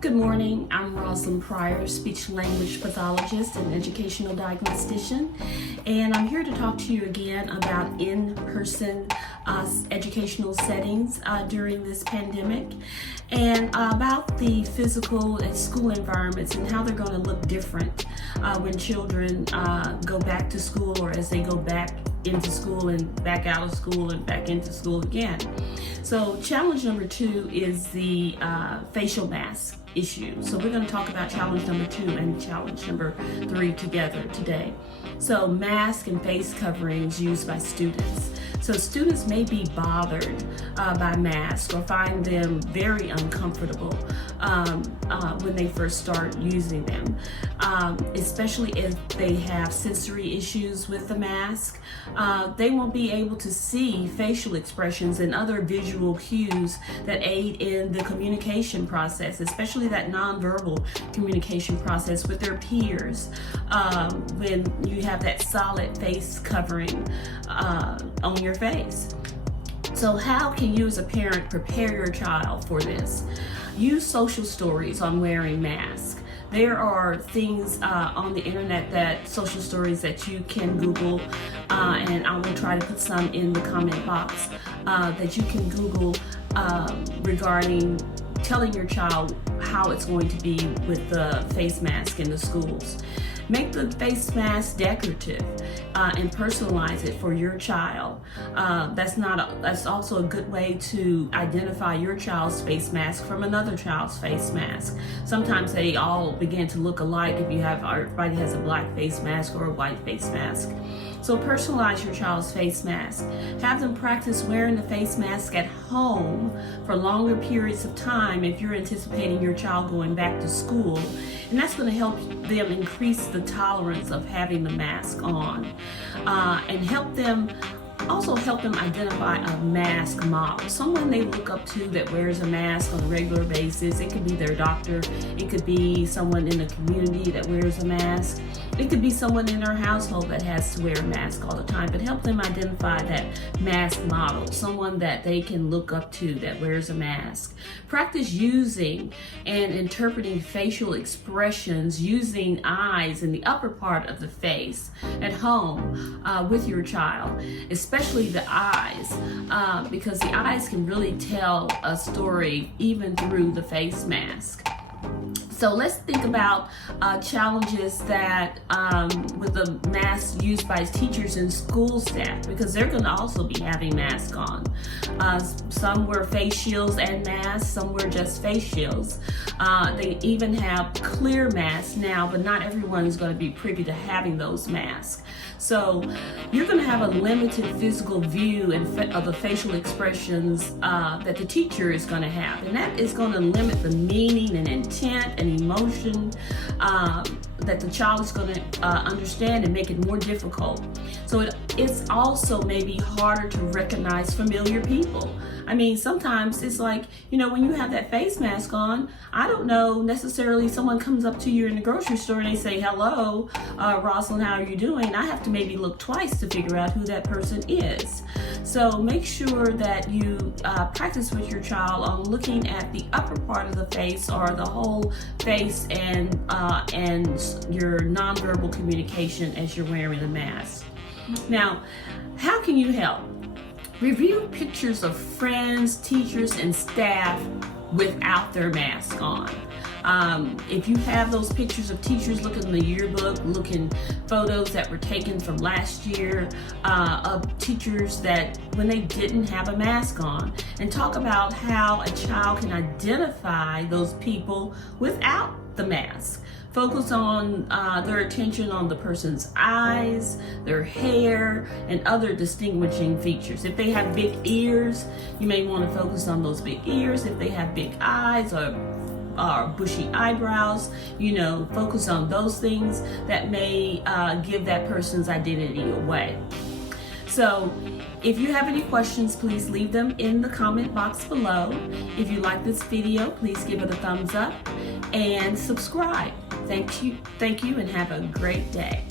Good morning, I'm Rosalind Pryor, speech language pathologist and educational diagnostician, and I'm here to talk to you again about in-person educational settings during this pandemic, and about the physical and school environments and how they're going to look different when children go back to school, or as they go back into school and back out of school and back into school again. So challenge number 2 is the facial mask issue. So we're going to talk about challenge number 2 and challenge number 3 together today. So mask and face coverings used by students. So students may be bothered by masks or find them very uncomfortable when they first start using them, especially if they have sensory issues with the mask. They won't be able to see facial expressions and other visual cues that aid in the communication process, especially that nonverbal communication process with their peers when you have that solid face covering on your face. So how can you as a parent prepare your child for this? Use social stories on wearing masks. There are things on the internet, that social stories that you can Google, and I will try to put some in the comment box, that you can Google regarding telling your child how it's going to be with the face mask in the schools. Make the face mask decorative and personalize it for your child. That's also a good way to identify your child's face mask from another child's face mask. Sometimes they all begin to look alike if everybody has a black face mask or a white face mask. So personalize your child's face mask. Have them practice wearing the face mask at home for longer periods of time if you're anticipating your child going back to school. And that's going to help them increase the tolerance of having the mask on, and help them identify a mask model, someone they look up to that wears a mask on a regular basis. It could be their doctor, it could be someone in the community that wears a mask, it could be someone in their household that has to wear a mask all the time, but help them identify that mask model, someone that they can look up to that wears a mask. Practice using and interpreting facial expressions using eyes in the upper part of the face at home with your child, especially the eyes, because the eyes can really tell a story even through the face mask. So let's think about challenges that with the masks used by teachers and school staff, because they're going to also be having masks on. Some wear face shields and masks, some wear just face shields. They even have clear masks now, but not everyone is going to be privy to having those masks. So you're going to have a limited physical view of the facial expressions that the teacher is going to have, and that is going to limit the meaning and intent and emotion that the child is going to understand, and make it more difficult. So it's also maybe harder to recognize familiar people. I mean, sometimes it's like, when you have that face mask on, I don't know necessarily, someone comes up to you in the grocery store and they say, "Hello, Rosalind, how are you doing?" I have to maybe look twice to figure out who that person is. So make sure that you practice with your child on looking at the upper part of the face, or the whole face, and your nonverbal communication as you're wearing the mask. Now, how can you help? Review pictures of friends, teachers, and staff without their mask on. If you have those pictures of teachers, look in the yearbook, look in photos that were taken from last year of teachers that when they didn't have a mask on, and talk about how a child can identify those people without the mask. Focus on their attention on the person's eyes, their hair, and other distinguishing features. If they have big ears, you may want to focus on those big ears. If they have big eyes or bushy eyebrows, focus on those things that may give that person's identity away. So if you have any questions, please leave them in the comment box below. If you like this video, please give it a thumbs up and subscribe. Thank you, and have a great day.